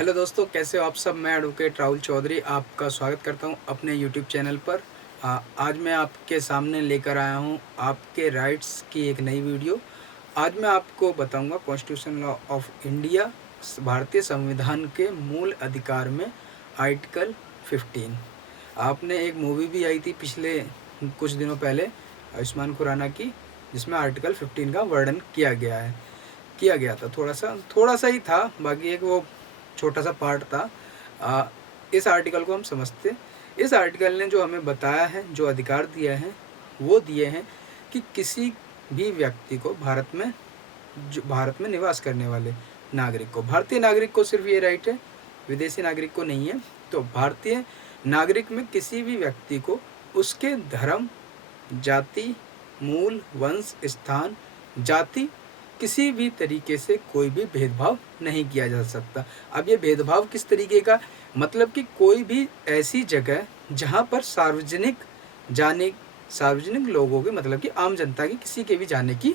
Hello दोस्तों, कैसे हो आप सब। मैं एडवोकेट राहुल चौधरी आपका स्वागत करता हूं अपने यूट्यूब चैनल पर। आज मैं आपके सामने लेकर आया हूं आपके राइट्स की एक नई वीडियो। आज मैं आपको बताऊंगा कॉन्स्टिट्यूशन लॉ ऑफ इंडिया, भारतीय संविधान के मूल अधिकार में आर्टिकल 15। आपने एक मूवी भी आई थी पिछले कुछ दिनों पहले आयुष्मान खुराना की, जिसमें आर्टिकल 15 का वर्णन किया गया था। थोड़ा सा ही था, बाकी एक वो छोटा सा पार्ट था। इस आर्टिकल को हम समझते। इस आर्टिकल ने जो हमें बताया है, जो अधिकार दिया है, वो दिए हैं कि किसी भी व्यक्ति को भारत में निवास करने वाले नागरिक को, भारतीय नागरिक को सिर्फ ये राइट है, विदेशी नागरिक को नहीं है। तो भारतीय नागरिक में किसी भी व्यक्ति को उसके धर्म, जाति, मूल, वंश, स्थान, जाति, किसी भी तरीके से कोई भी भेदभाव नहीं किया जा सकता। अब ये भेदभाव किस तरीके का, मतलब कि कोई भी ऐसी जगह जहाँ पर सार्वजनिक लोगों के, मतलब कि आम जनता की किसी के भी जाने की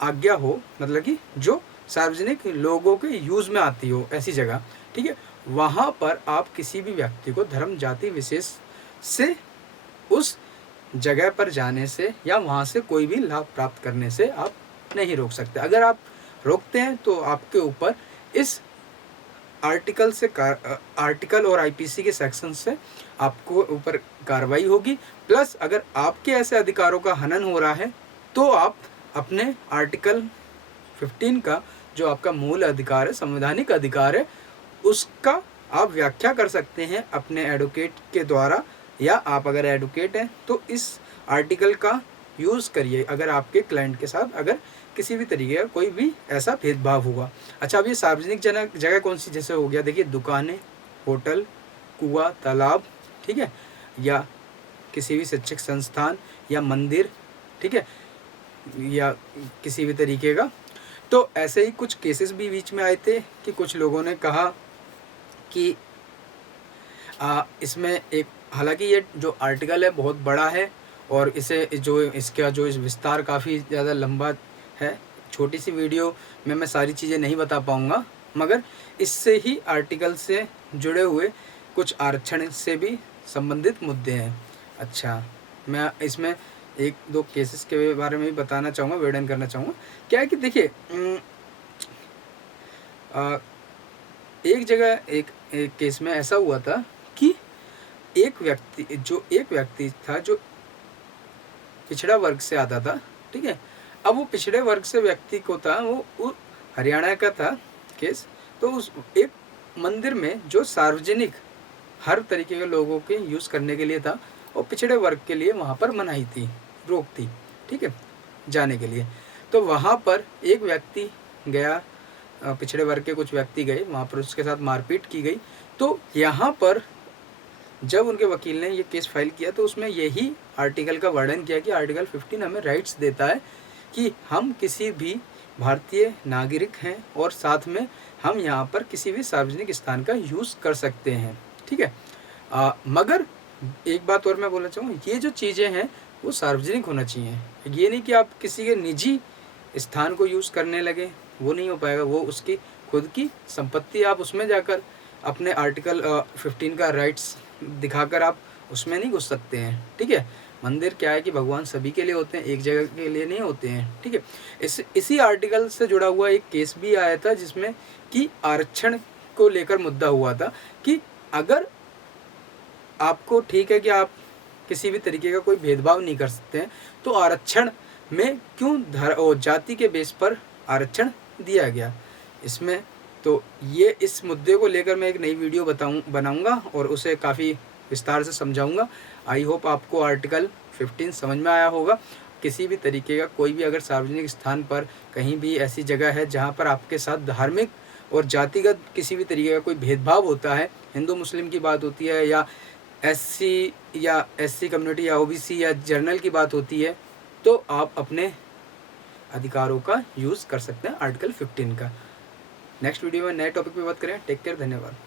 आज्ञा हो, मतलब कि जो सार्वजनिक लोगों के यूज़ में आती हो ऐसी जगह, ठीक है। वहाँ पर आप किसी भी व्यक्ति को धर्म, जाति विशेष से उस जगह पर जाने से या वहाँ से कोई भी लाभ प्राप्त करने से आप नहीं रोक सकते। अगर आप रोकते हैं तो आपके ऊपर इस आर्टिकल और आईपीसी के सेक्शन से आपको ऊपर कार्रवाई होगी। प्लस अगर आपके ऐसे अधिकारों का हनन हो रहा है तो आप अपने आर्टिकल 15 का, जो आपका मूल अधिकार है, संवैधानिक अधिकार है, उसका आप व्याख्या कर सकते हैं अपने एडवोकेट के द्वारा, या आप अगर एडवोकेट हैं तो इस आर्टिकल का यूज़ करिए अगर आपके क्लाइंट के साथ अगर किसी भी तरीके का कोई भी ऐसा भेदभाव हुआ। अच्छा, अब ये सार्वजनिक जगह कौन सी, जैसे हो गया, देखिए, दुकानें, होटल, कुआं, तालाब, ठीक है, या किसी भी शैक्षिक संस्थान या मंदिर, ठीक है, या किसी भी तरीके का। तो ऐसे ही कुछ केसेस भी बीच में आए थे कि कुछ लोगों ने कहा कि इसमें एक, हालांकि ये जो आर्टिकल है बहुत बड़ा है और इसका जो विस्तार काफ़ी ज़्यादा लंबा है। छोटी सी वीडियो में मैं सारी चीज़ें नहीं बता पाऊँगा, मगर इससे ही आर्टिकल से जुड़े हुए कुछ आरक्षण से भी संबंधित मुद्दे हैं। अच्छा, मैं इसमें एक दो केसेस के बारे में भी बताना चाहूँगा, वर्णन करना चाहूँगा। क्या है कि देखिए, एक जगह एक केस में ऐसा हुआ था कि एक व्यक्ति था जो पिछड़ा वर्ग से आता था, ठीक है। अब वो पिछड़े वर्ग से व्यक्ति को था, वो हरियाणा का था केस। तो उस एक मंदिर में जो सार्वजनिक हर तरीके के लोगों के यूज़ करने के लिए था, और पिछड़े वर्ग के लिए वहाँ पर मनाही थी, रोक थी, ठीक है, जाने के लिए। तो वहाँ पर एक व्यक्ति गया, पिछड़े वर्ग के कुछ व्यक्ति गए वहाँ पर, उसके साथ मारपीट की गई। तो यहाँ पर जब उनके वकील ने ये केस फाइल किया तो उसमें यही आर्टिकल का वर्णन किया कि आर्टिकल 15 हमें राइट्स देता है कि हम किसी भी भारतीय नागरिक हैं और साथ में हम यहाँ पर किसी भी सार्वजनिक स्थान का यूज़ कर सकते हैं, ठीक है। मगर एक बात और मैं बोलना चाहूँगा, ये जो चीज़ें हैं वो सार्वजनिक होना चाहिए। ये नहीं कि आप किसी के निजी स्थान को यूज़ करने लगे, वो नहीं हो पाएगा। वो उसकी खुद की संपत्ति, आप उसमें जाकर अपने आर्टिकल 15 का राइट्स दिखाकर आप उसमें नहीं घुस सकते हैं, ठीक है। मंदिर क्या है कि भगवान सभी के लिए होते हैं, एक जगह के लिए नहीं होते हैं, ठीक है। इसी आर्टिकल से जुड़ा हुआ एक केस भी आया था जिसमें कि आरक्षण को लेकर मुद्दा हुआ था कि अगर आपको ठीक है कि आप किसी भी तरीके का कोई भेदभाव नहीं कर सकते हैं, तो आरक्षण में क्यों जाति के बेस पर आरक्षण दिया गया इसमें। तो ये इस मुद्दे को लेकर मैं एक नई वीडियो बनाऊंगा और उसे काफ़ी विस्तार से समझाऊंगा। आई होप आपको आर्टिकल 15 समझ में आया होगा। किसी भी तरीके का कोई भी अगर सार्वजनिक स्थान पर कहीं भी ऐसी जगह है जहाँ पर आपके साथ धार्मिक और जातिगत किसी भी तरीके का कोई भेदभाव होता है, हिंदू मुस्लिम की बात होती है, या एससी कम्युनिटी या ओबीसी या जर्नल की बात होती है, तो आप अपने अधिकारों का यूज़ कर सकते हैं आर्टिकल 15 का। नेक्स्ट वीडियो में नए टॉपिक पे बात करें। टेक केयर, धन्यवाद।